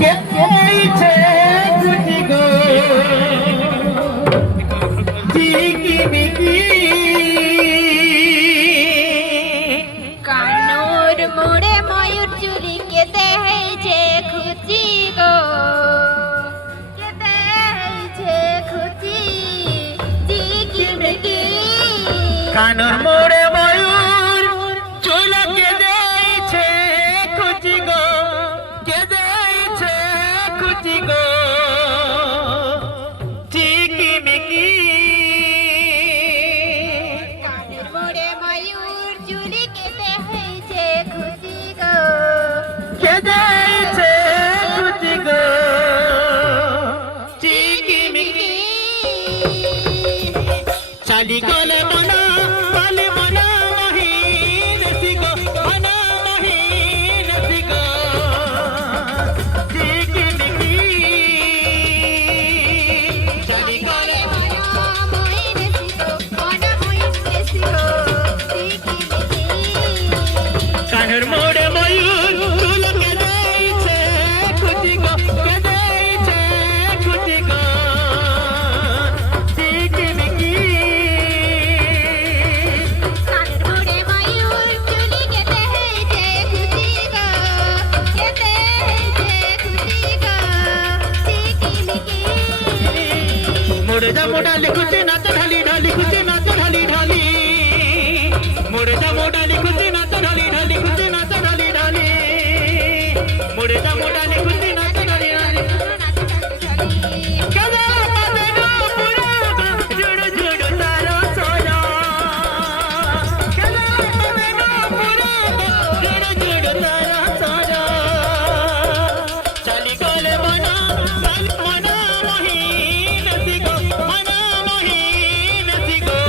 কেটেছে খুঁটি গো টিকিমিকি কানুর মোড়ে ময়ূর চুরি কেতে হয়েছে খুচি গো কেতে হয়েছে খুচি টিকিমিকি কানুর মোড়ে ময়ূর চুল কেটেছে খুঁটি গো কেটেছে খুঁটি গো টিকিমিকি কানুর মোড়ে ময়ূর চুরি কেতে হয়েছে খুচি গো কেটেছে খুঁটি গো টিকিমিকি চালি গলে মনা বলে মনা মহিন সিগো মনা মহিন সিগো টিকিমিকি চালি গলে কানুর মোড়ে ময়ূর চুল কেটেছে খুঁটি গো কেটেছে খুঁটি গো টিকিমিকি मोड़े जा मोड़ा लिखुते ना तो ढाली ढाली खुते ना तो ढाली ढाली मोड़े जा मोड़ा लिखुते ना तो ढाली ढाली खुते ना तो ढाली ढाली मोड़े जा मोड़ा लिखुते ना तो ढाली ढाली कदा पावे ना पूरा जुड़ जुड़ तारा सोना कदा पावे ना पूरा जुड़ जुड़ तारा सोना चली गले मना मना महीन सिगो मना महीन सिगो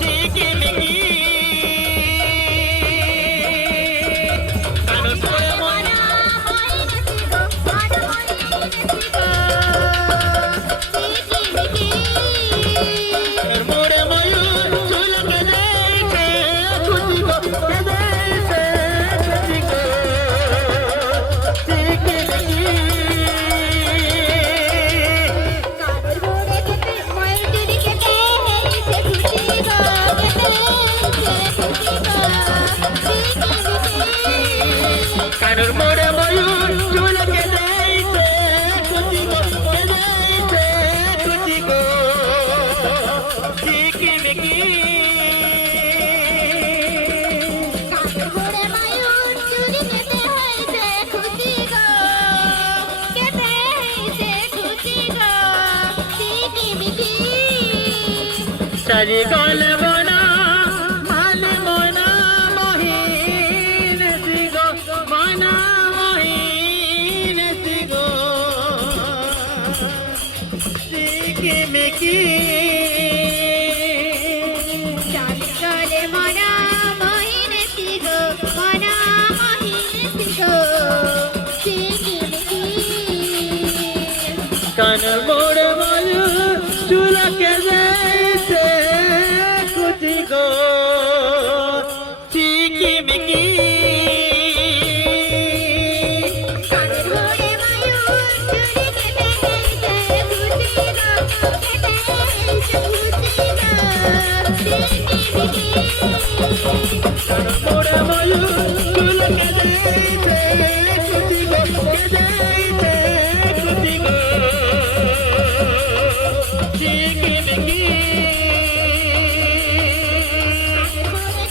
टिकिमिकी कानुर मोड़े मना कानुर मोड़े मयूर चुल केटेছে খুঁটি গো কেটেছে খুঁটি গো টিকিমিকি কানুর মোড়ে ময়ূর চুল কেটেছে খুঁটি গো কেটেছে খুঁটি গো টিকিমিকি চারি গলে মনা মালে মনা মহিন সিগো মনা মহিন সিগো টিকিমিকি কানুর